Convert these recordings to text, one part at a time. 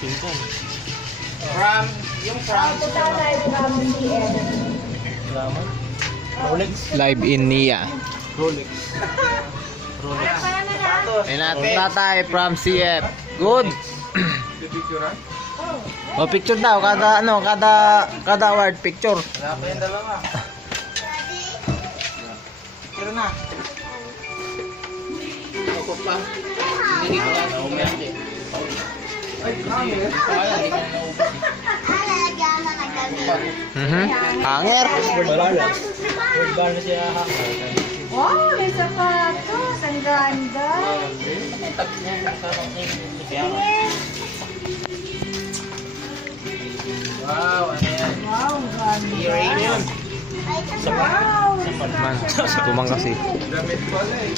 Pinsan. Yung from. Rolex. Live in Nia. Rolex. Ayun natin tatay from CF. Good. O picture daw kada award picture. Wala pa yung dalawa. Pero na. Ako pa. Hindi ko lang naubos eh. Ay, hanger. Hindi ko naubos eh. Hanger. Word bar na siya hanger. Wow, may sapatos. Ang ganda. Tapos niya yung sarap niya. Tingin. Wow, ano yan? Wow, ang ganda. Earring yun. Wow, Man, tumang kasi. Damit pala eh.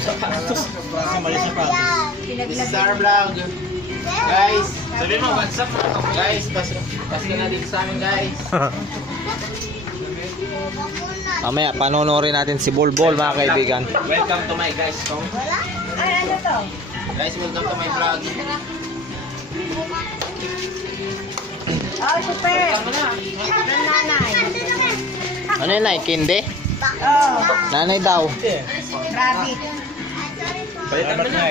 Sapatos. Kasi mali sapatos. This is our vlog. Guys, sabi mo, what's up? Guys, pasko na dito sa amin guys. Mamaya panonorin natin si Bulbol mga kaibigan. Welcome to my guys. Ay, ano to? Guys, welcome to my vlog. Oh, super. Welcome na. Ng nanay. Ano yun ay? Kinde? Oh, Nanay daw. rabbit. Balikan mo na.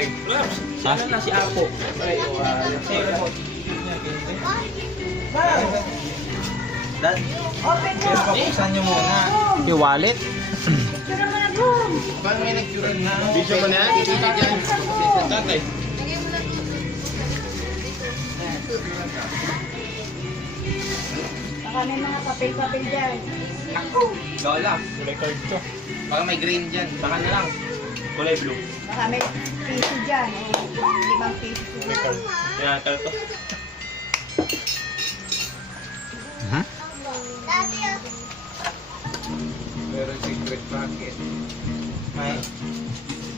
Sana na si Apo. Wow. Dad, Open mo. buksan niyo muna. Yung wallet. Picture naman ang room. Paano may nag-curan na? Video mo na yan? Video dyan. Tatay. Baka may mga papel-papel dyan. Lola. Kulay card to. Baka may green dyan. Baka na lang. Kulay blue. Baka may piso dyan. O, 5 piso. Kulay card. Yan, card to. Pero secret packet. May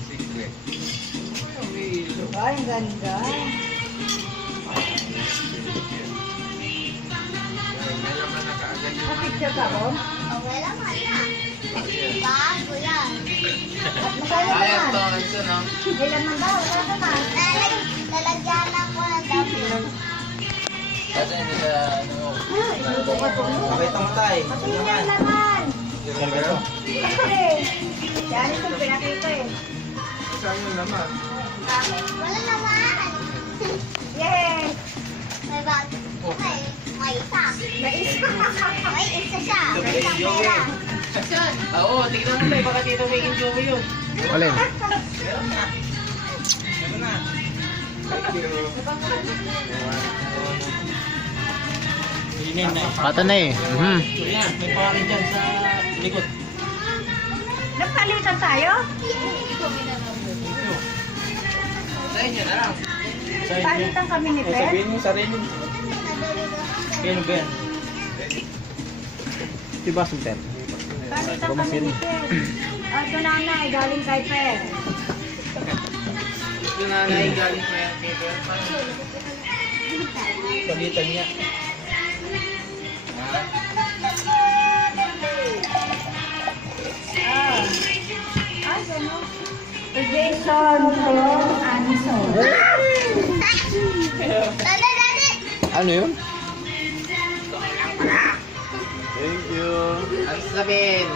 secret. Ay, ang ganda. May laman na kaagad yung Picture ka ko? Bago yan. At magkano Ayos to, naman? ano no? May laman daw, wala naman. Lalagyan ako ng dami. Kasi hindi sa ano. Ito ka to. Pakita mo tayo. Patingin niya ang laman. Karga to. Kasi, yan ito pinakita eh. Saan yung laman? Wala naman. Yes! May bago. May isa. May isa. May isa siya. May isang pera. Saan? Oo, tignan mo tayo. Baka dito may enjoy yun. Alin? Meron na. Meron na. Thank you. Inin na. Pata na eh. Yan, may pangalan dyan sa likod. Nagpalitan tayo? Sa inyo na lang. Palitan kami ni Pen? Sabihin mo sarili. Kaya Ben. Diba sultan? Palitan kami ni Pen. Ito nanay, galing kay Pen. Yung nanay galing pa yung paper. Palitan niya. Ah. Ay, gano'n. To Jason from Anson. Dali, dali. Ano yun? Thank you. Ano sabihin?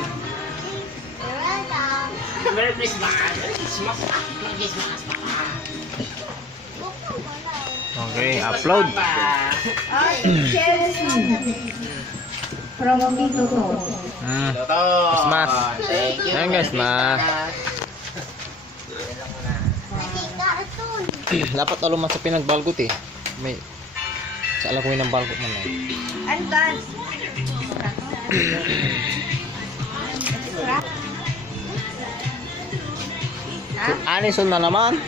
Welcome. Merry Christmas! Merry Christmas! Merry Christmas! Okay, upload. Ay, Chelsea. From Tito to. Toto! Christmas. Thank you. Ayan, guys, Merry ma. Christmas. Yan lang muna. Naging-cartoon. Dapat alam sa pinagbalgot eh. May sa alam ko yung balgot man eh. And dance. Scrap. Anison na naman.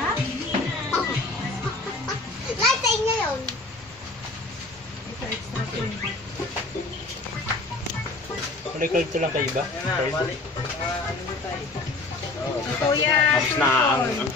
Ha? Nasa inyo yun. Ito, extra cool. Kulay card to lang kayo ba? Yan na, balik. Ano na tayo? Kuya, Tapos na ang